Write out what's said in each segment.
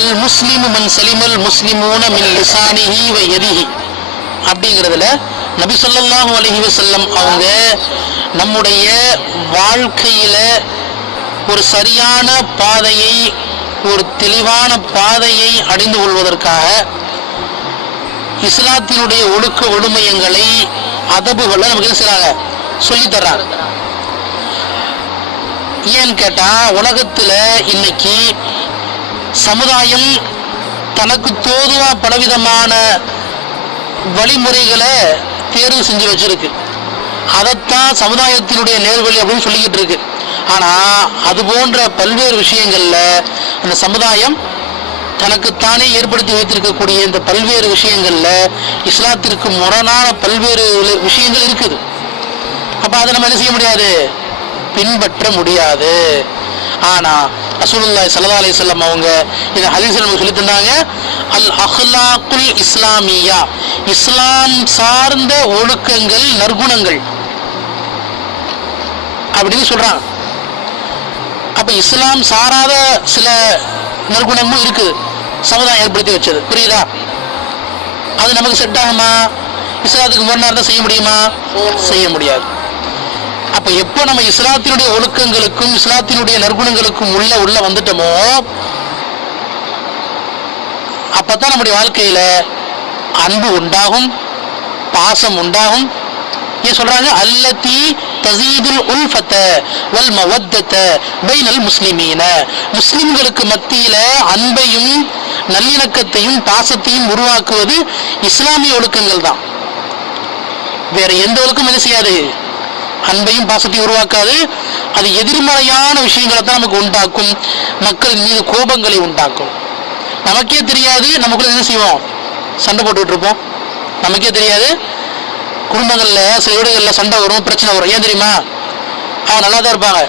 அல் Muslim மன் சலிமல் முஸ்லிமூன மின் லிசானிஹி வ யதிஹி அப்படிங்கிறதுல நபி ஸல்லல்லாஹு அலைஹி வஸல்லம் அவங்க நம்முடைய வாழ்க்கையில ஒரு சரியான பாதையை, ஒரு தெளிவான பாதையை அடைந்து கொள்வதற்காக இஸ்லாத்தினுடைய ஒழுக்க ஒழுமையங்களை, அதபுகளை நமக்கு என்ன செய்றாங்க, சொல்லித்தர்றாங்க. ஏன்னு கேட்டா, உலகத்துல இன்னைக்கு சமுதாயம் தனக்கு தோதுவா பலவிதமான வழிமுறைகளை தேர்வு செஞ்சு வச்சிருக்கு. அதைத்தான் சமுதாயத்தினுடைய நேர்வழி அப்படின்னு சொல்லிக்கிட்டு இருக்கு. ஆனா அது போன்ற பல்வேறு விஷயங்கள்ல அந்த சமுதாயம் தனக்குத்தானே ஏற்படுத்தி வைத்திருக்கக்கூடிய இந்த பல்வேறு விஷயங்கள்ல இஸ்லாத்திற்கு முரணான பல்வேறு விஷயங்கள் இருக்குது. அப்ப அதை நம்ம என்ன செய்ய முடியாது, பின்பற்ற முடியாது. ஆனா ரசூலுல்லாஹி ஸல்லல்லாஹு அலைஹி வஸல்லம் அவங்க இந்த ஹதீஸ்ல நமக்கு சொல்லி தந்தாங்க, அல் அஹ்லாக்குல் இஸ்லாமியா, இஸ்லாம் சார்ந்த ஒழுக்கங்கள், நற்குணங்கள் அப்படின்னு சொல்றாங்க. அப்ப இஸ்லாம் சாராத சில நற்குணமும் இருக்குது, சமுதாயம் ஏற்படுத்தி வச்சது. புரியுதா? அது நமக்கு செட் ஆகுமா? இஸ்லாத்துக்கு முன்னாடி செய்ய முடியுமா? செய்ய முடியாது. அப்ப எப்போ நம்ம இஸ்லாத்தினுடைய ஒழுக்கங்களுக்கும் இஸ்லாத்தினுடைய நற்குணங்களுக்கும் உள்ள வந்துட்டோமோ, அப்பதான் நம்முடைய வாழ்க்கையில அன்பு உண்டாகும், பாசம் உண்டாகும். ஏன் சொல்றாங்க, அல்லதி தஸீதுல் உல்ஃபத வல் மவத்தத பைனல் முஸ்லிமீன, முஸ்லிம்களுக்கு மத்தியில அன்பையும் நல்லிணக்கத்தையும் பாசத்தையும் உருவாக்குவது இஸ்லாமிய ஒழுக்கங்கள் தான். வேற எந்த ஒழுக்கம் என்ன செய்யாது, அன்பையும் பாசத்தையும் உருவாக்காது. அது எதிர்மறையான விஷயங்களை தான் நமக்கு உண்டாக்கும், மக்கள் மீது கோபங்களை உண்டாக்கும். நமக்கே தெரியாது, நமக்குள்ள என்ன செய்வோம், சண்டை போட்டுக்கிட்டு இருப்போம். நமக்கே தெரியாது, குடும்பங்கள்ல சில வீடுகளில் சண்டை வரும், பிரச்சனை வரும். ஏன் தெரியுமா? அவங்க நல்லா தான் இருப்பாங்க,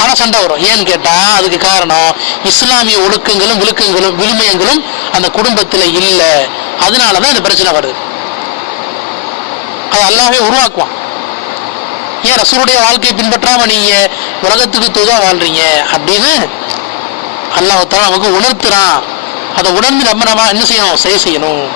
ஆனா சண்டை வரும். ஏன்னு கேட்டா அதுக்கு காரணம் இஸ்லாமிய ஒழுக்கங்களும் விழுக்கங்களும் விழுமியங்களும் அந்த குடும்பத்துல இல்லை. அதனாலதான் இந்த பிரச்சனை வருது. அது அல்லாஹ்வே உருவாக்குவான். ஏன் ரசூலுடைய வாழ்க்கையை பின்பற்றாம நீங்க உலகத்துக்கு தூதா வாழ்றீங்க அப்படின்னு அல்லாஹ் தஆலா நமக்கு உணர்த்துறான். அதை உணர்ந்து நம்ம என்ன செய்யணும், செய்யணும்.